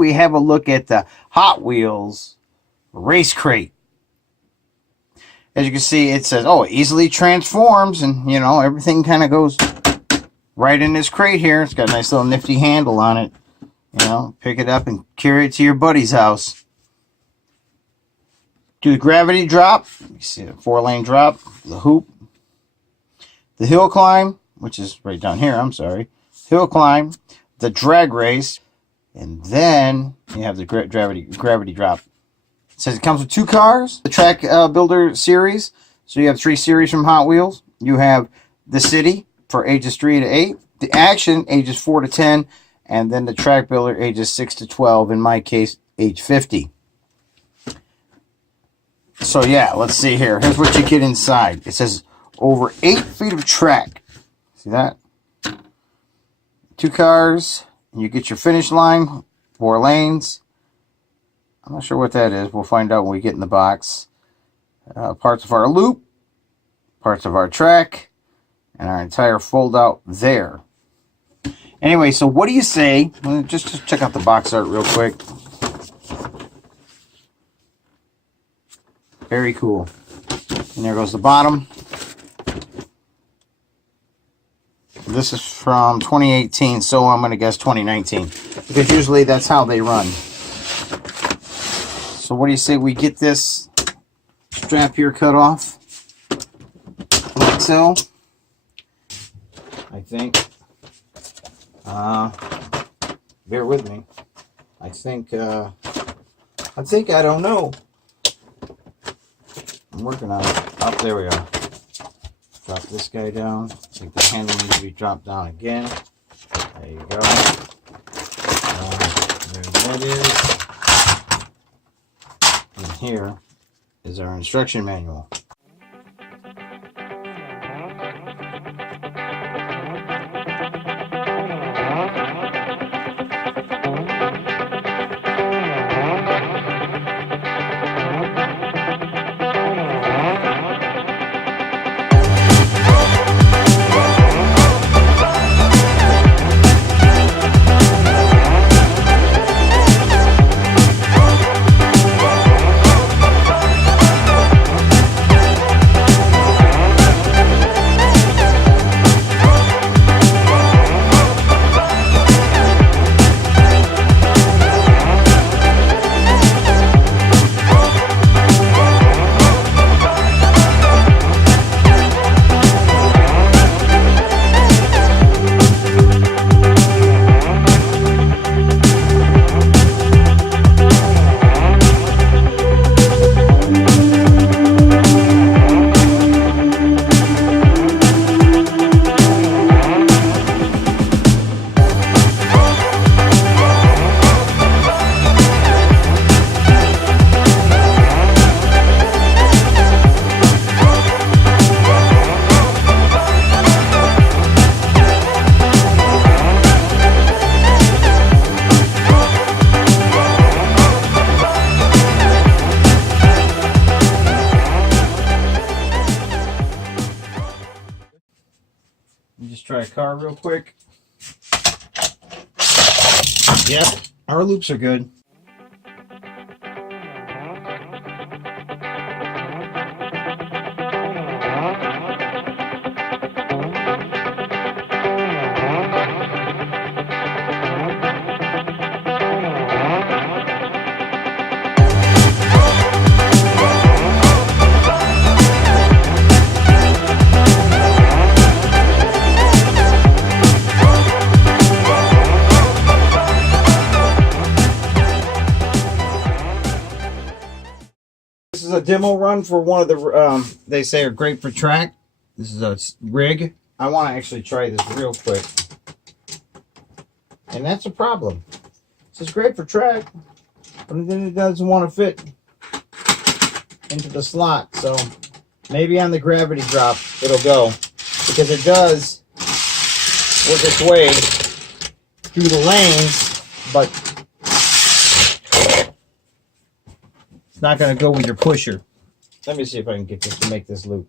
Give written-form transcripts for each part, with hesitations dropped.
we have a look at the Hot Wheels race crate. As you can see, it says, oh, it easily transforms, and, you know, everything kind of goes right in this crate here. It's got a nice little nifty handle on it. You know, pick it up and carry it to your buddy's house. Do the gravity drop. You see the 4-lane drop, the hoop, the hill climb, which is right down here, I'm sorry. Hill climb, the drag race, and then you have the gravity drop. It says it comes with 2 cars, the Track Builder series. So you have 3 series from Hot Wheels. You have the City for ages 3 to 8, the Action ages 4 to 10, and then the Track Builder ages 6 to 12, in my case, age 50. So yeah, let's see here. Here's what you get inside. It says over 8 feet of track. See that? 2 cars. You get your finish line, 4 lanes. I'm not sure what that is. We'll find out when we get in the box. Parts of our loop, parts of our track, and our entire fold out there. Anyway, so what do you say? Just check out the box art real quick. Very cool. And there goes the bottom. This is from 2018, so I'm going to guess 2019. Because usually that's how they run. So what do you say we get this strap here cut off? Like so. I think. Bear with me. I think I don't know. I'm working on it. Oh, there we are. Drop this guy down. I think the handle needs to be dropped down again. There you go. There that is. And here is our instruction manual. Just try a car real quick. Yep, our loops are good. This is a demo run for one of the, they say are great for track. This is a rig. I want to actually try this real quick. And that's a problem. This is great for track, but then it doesn't want to fit into the slot. So maybe on the gravity drop it'll go, because it does work its way through the lanes, but it's not going to go with your pusher. Let me see if I can get this to make this loop.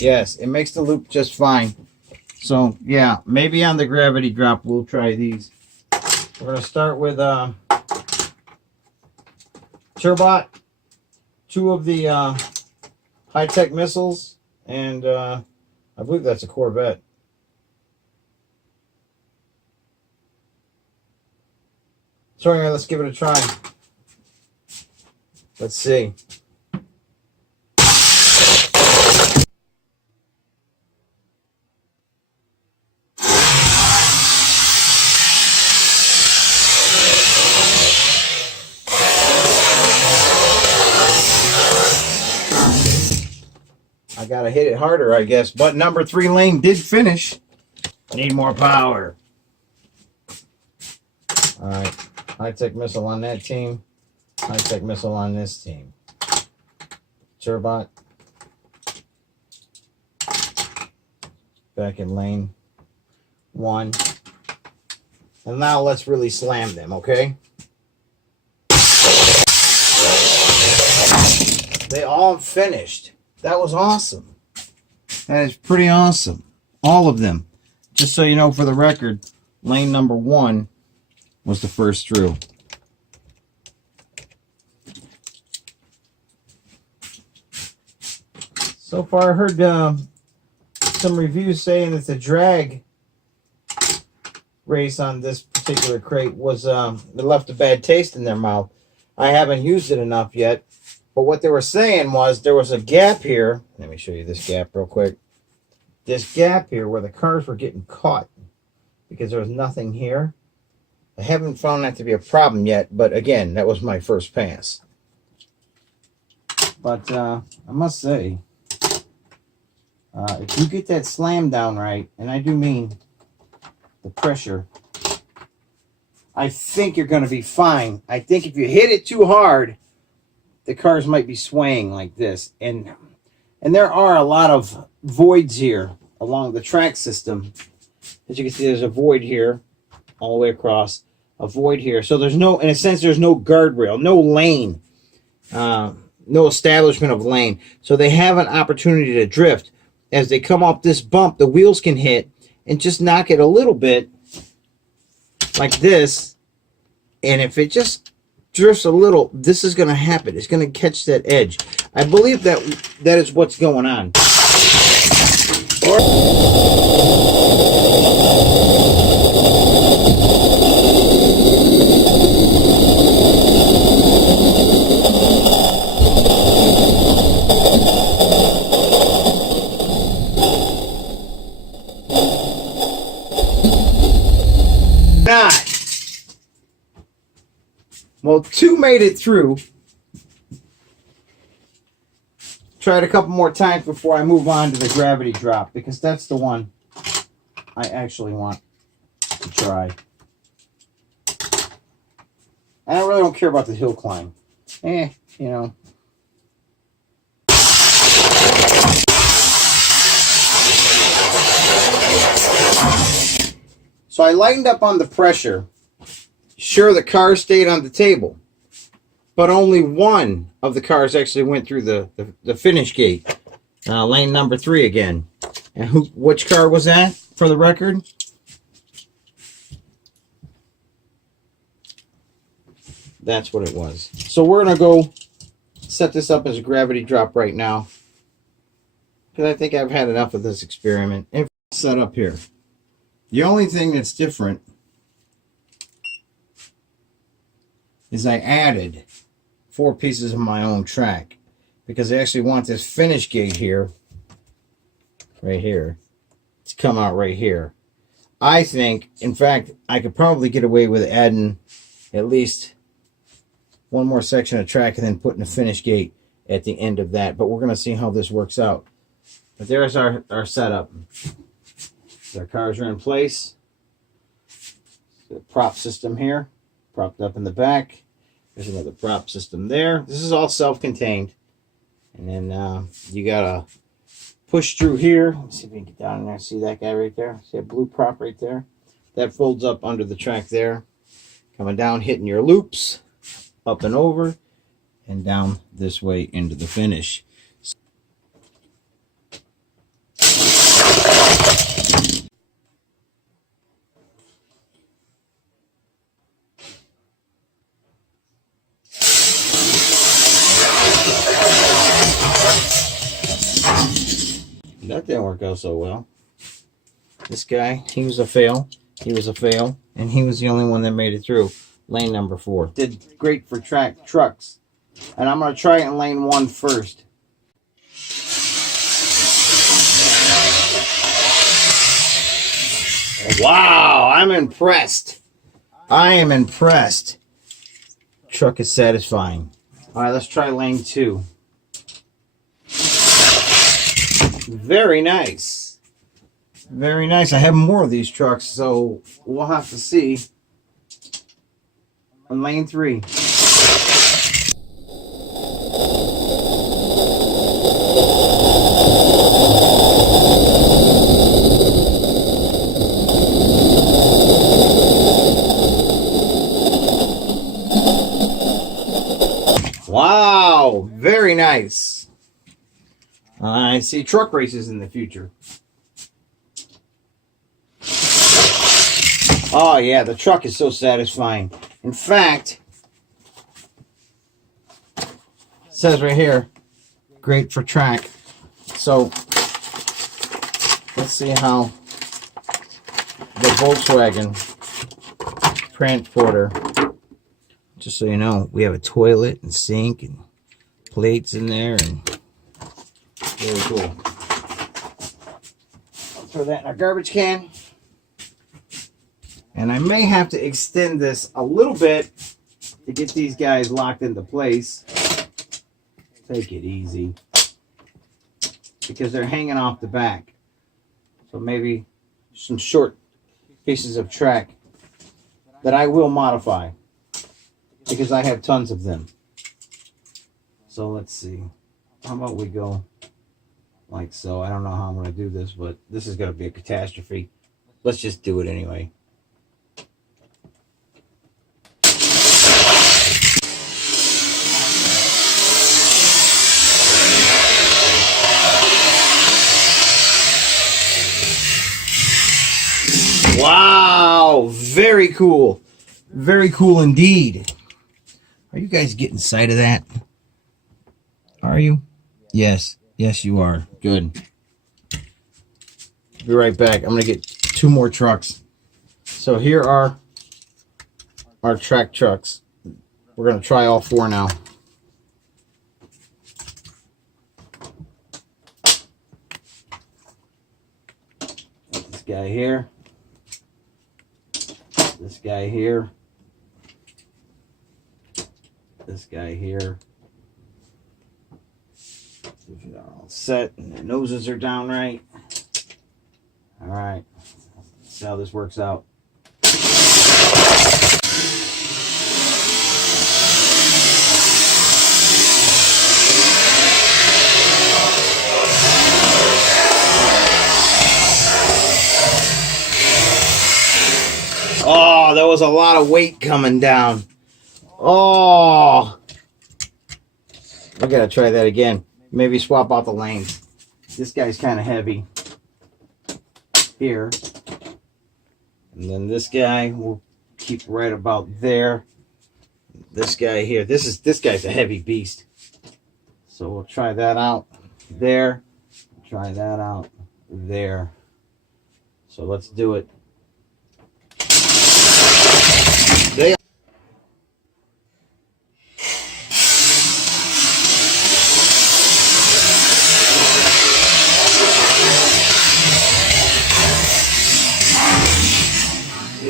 Yes, it makes the loop just fine. So yeah, maybe on the gravity drop we'll try these. We're gonna start with Turbot, 2 of the Hi-Tech missiles, and I believe that's a Corvette. So anyway, let's give it a try. Let's see. I gotta hit it harder, I guess. But number 3 lane did finish. Need more power. All right, Hi-Tech missile on that team. Hi-Tech missile on this team. Turbot. Back in lane 1. And now let's really slam them, okay? They all finished. That was awesome. That is pretty awesome. All of them. Just so you know, for the record, lane number 1 was the first through. So far, I heard some reviews saying that the drag race on this particular crate was it left a bad taste in their mouth. I haven't used it enough yet, but what they were saying was there was a gap here. Let me show you this gap real quick. This gap here where the cars were getting caught because there was nothing here. I haven't found that to be a problem yet, but again, that was my first pass. But I must say, if you get that slam down right, and I do mean the pressure, I think you're going to be fine. I think if you hit it too hard, the cars might be swaying like this. And there are a lot of voids here along the track system. As you can see, there's a void here all the way across. A void here. So there's no, in a sense, there's no guardrail, no lane, no establishment of lane. So they have an opportunity to drift. As they come off this bump, the wheels can hit and just knock it a little bit like this. And if it just drifts a little, this is going to happen. It's going to catch that edge. I believe that is what's going on. Well, 2 made it through. Try it a couple more times before I move on to the gravity drop, because that's the one I actually want to try. And I really don't care about the hill climb. You know. So I lightened up on the pressure. Sure, the cars stayed on the table, but only one of the cars actually went through the finish gate. Lane number 3 again. And which car was that, for the record? That's what it was. So we're going to go set this up as a gravity drop right now, because I think I've had enough of this experiment. And set up here. The only thing that's different is I added 4 pieces of my own track, because I actually want this finish gate here, right here, to come out right here. I think, in fact, I could probably get away with adding at least one more section of track and then putting a finish gate at the end of that. But we're going to see how this works out. But there's our setup. Our cars are in place. The prop system here, propped up in the back. There's another prop system there. This is all self-contained. And then you got to push through here. Let's see if we can get down in there. See that guy right there? See a blue prop right there? That folds up under the track there. Coming down, hitting your loops, up and over, and down this way into the finish. didn't work out so well. This guy, he was a fail. He was a fail. And he was the only one that made it through. Lane number 4. Did great for track trucks. And I'm going to try it in lane 1 first. Wow, I'm impressed. I am impressed. Truck is satisfying. All right, let's try lane 2. Very nice. Very nice. I have more of these trucks, so we'll have to see on lane 3. Wow, very nice. I see truck races in the future. Oh yeah, the truck is so satisfying. In fact, it says right here, great for track. So let's see how the Volkswagen Transporter, just so you know, we have a toilet and sink and plates in there, and very cool. Throw that in our garbage can. And I may have to extend this a little bit to get these guys locked into place. Take it easy, because they're hanging off the back. So maybe some short pieces of track that I will modify, because I have tons of them. So let's see. How about we go like so? I don't know how I'm going to do this, but this is going to be a catastrophe. Let's just do it anyway. Wow, very cool. Very cool indeed. Are you guys getting sight of that? Are you? Yes. Yes, you are. Good. Be right back. I'm going to get 2 more trucks. So here are our track trucks. We're going to try all 4 now. This guy here. This guy here. This guy here. They're all set and their noses are down right. All right. Let's see how this works out. Oh, there was a lot of weight coming down. Oh, I gotta try that again. Maybe swap out the lanes. This guy's kind of heavy here, and then this guy will keep right about there. This guy here, this guy's a heavy beast. So we'll try that out there. Try that out there. So let's do it.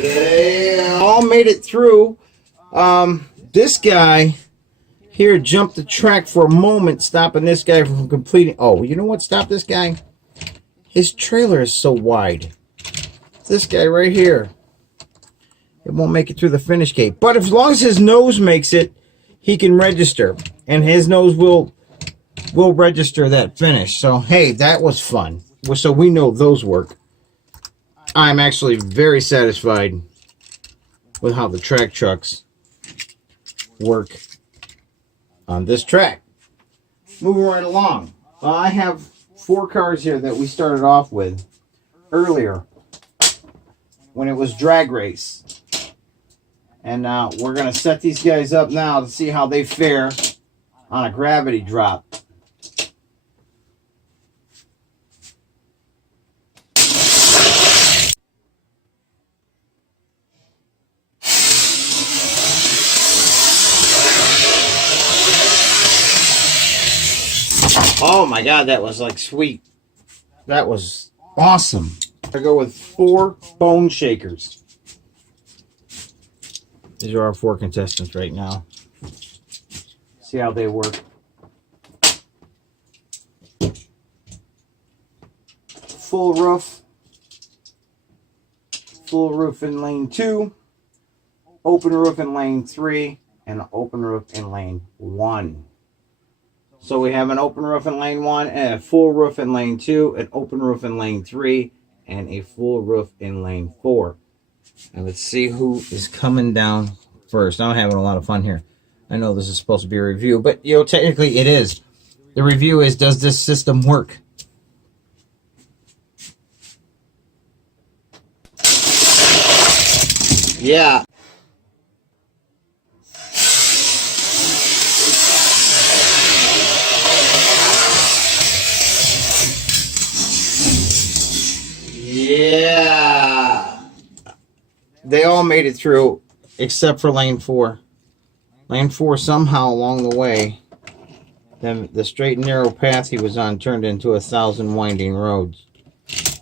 They all made it through. This guy here jumped the track for a moment, stopping this guy from completing. Oh, you know what stopped this guy? His trailer is so wide. This guy right here. It won't make it through the finish gate. But as long as his nose makes it, he can register. And his nose will register that finish. So, hey, that was fun. So we know those work. I'm actually very satisfied with how the track trucks work on this track. Moving right along. I have 4 cars here that we started off with earlier when it was drag race. And we're going to set these guys up now to see how they fare on a gravity drop. Oh my God, that was like sweet. That was awesome. I go with 4 bone shakers. These are our 4 contestants right now. See how they work. Full roof in lane 2, open roof in lane 3, and open roof in lane 1. So we have an open roof in lane 1, and a full roof in lane 2, an open roof in lane 3, and a full roof in lane 4. And let's see who is coming down first. I'm having a lot of fun here. I know this is supposed to be a review, but technically it is. The review is, does this system work? Yeah. Yeah. They all made it through except for lane 4. Lane 4 somehow along the way, then the straight and narrow path he was on turned into 1,000 winding roads.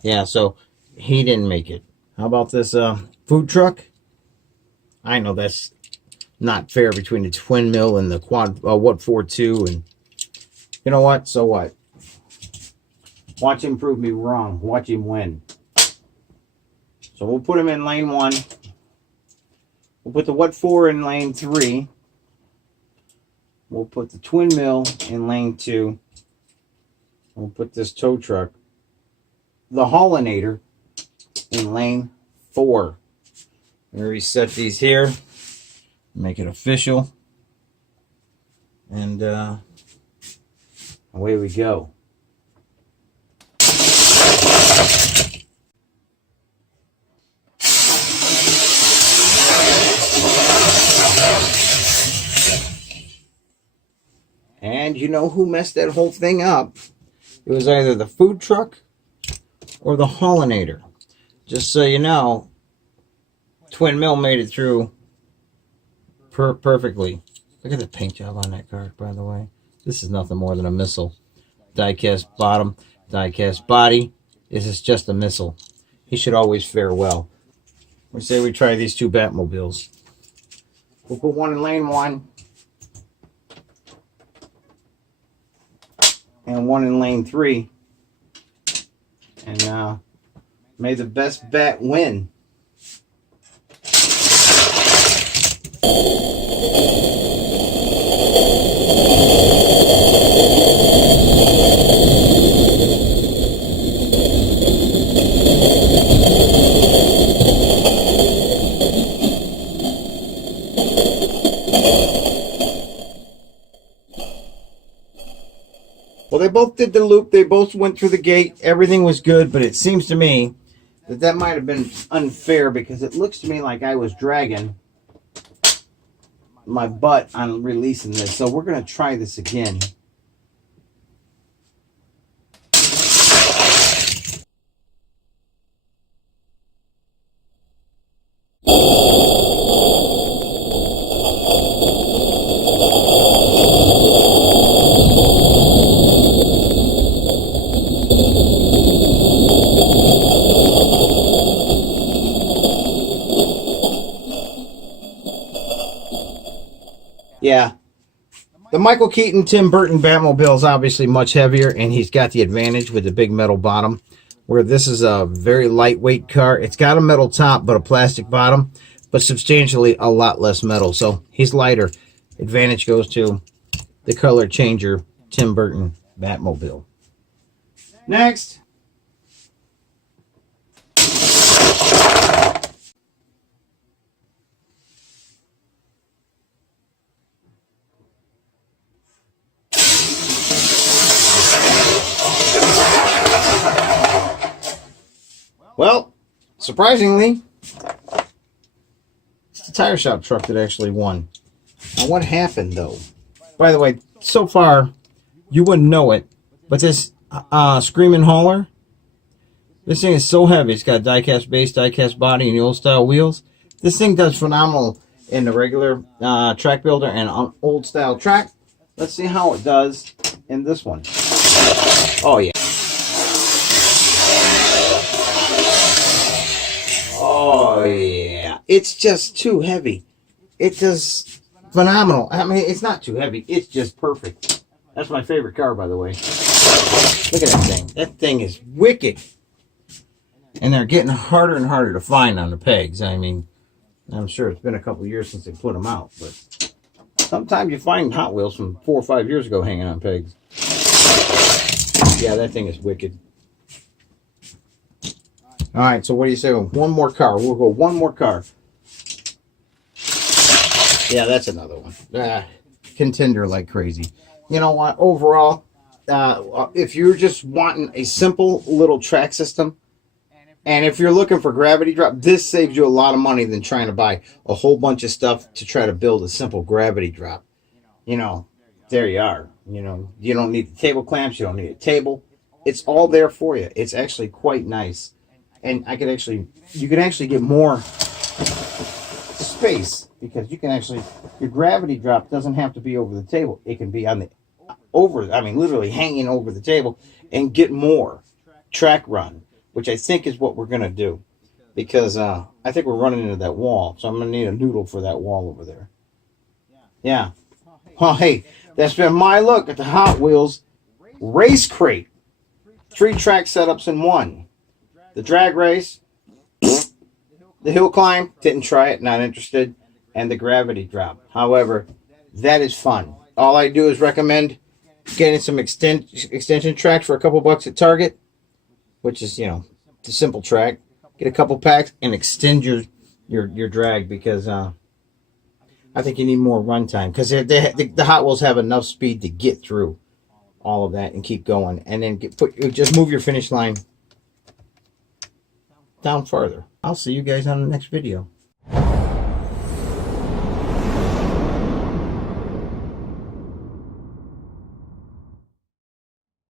Yeah, so he didn't make it. How about this food truck? I know that's not fair between the twin mill and the quad what 4.2, and you know what? So what? Watch him prove me wrong. Watch him win. So we'll put him in lane 1. We'll put the what 4 in lane 3. We'll put the twin mill in lane 2. We'll put this tow truck, the Hollinator, in lane 4. I'm going to reset these here, make it official, and away we go. And you know who messed that whole thing up? It was either the food truck or the Hollinator. Just so you know, Twin Mill made it through perfectly. Look at the paint job on that car, by the way. This is nothing more than a missile. Die-cast bottom, die-cast body. This is just a missile. He should always fare well. We say we try these 2 Batmobiles. We'll put one in lane 1. And one in lane 3. And may the best bat win. Well, they both did the loop. They both went through the gate. Everything was good, but it seems to me that might have been unfair because it looks to me like I was dragging my butt on releasing this. So we're going to try this again. Yeah. The Michael Keaton, Tim Burton Batmobile is obviously much heavier, and he's got the advantage with the big metal bottom, where this is a very lightweight car. It's got a metal top, but a plastic bottom, but substantially a lot less metal. So he's lighter. Advantage goes to the color changer, Tim Burton Batmobile. Next. Well, surprisingly, it's the tire shop truck that actually won. Now, what happened, though? By the way, so far, you wouldn't know it, but this Screaming Hauler, this thing is so heavy. It's got die-cast base, die-cast body, and the old-style wheels. This thing does phenomenal in the regular track builder and on old-style track. Let's see how it does in this one. Oh yeah. Oh yeah. It's just too heavy. It does phenomenal. I mean, it's not too heavy. It's just perfect. That's my favorite car, by the way. Look at that thing. That thing is wicked. And they're getting harder and harder to find on the pegs. I mean, I'm sure it's been a couple of years since they put them out, but sometimes you find Hot Wheels from 4 or 5 years ago hanging on pegs. Yeah, that thing is wicked. All right, so what do you say? One more car. We'll go one more car. Yeah, that's another one. Contender like crazy. You know what? Overall, if you're just wanting a simple little track system, and if you're looking for gravity drop, this saves you a lot of money than trying to buy a whole bunch of stuff to try to build a simple gravity drop. You know, there you are. You know, you don't need the table clamps. You don't need a table. It's all there for you. It's actually quite nice. And you can actually get more space because you can actually, your gravity drop doesn't have to be over the table. It can be on the, literally hanging over the table and get more track run, which I think is what we're going to do because I think we're running into that wall. So I'm going to need a noodle for that wall over there. Yeah. Well, hey, that's been my look at the Hot Wheels Race Crate. 3 track setups in one. The drag race, the hill climb, didn't try it, not interested, and the gravity drop. However, that is fun. All I do is recommend getting some extension tracks for a couple bucks at Target, which is, you know, the simple track. Get a couple packs and extend your drag because I think you need more run time because the Hot Wheels have enough speed to get through all of that and keep going, and then just move your finish line down farther. I'll see you guys on the next video.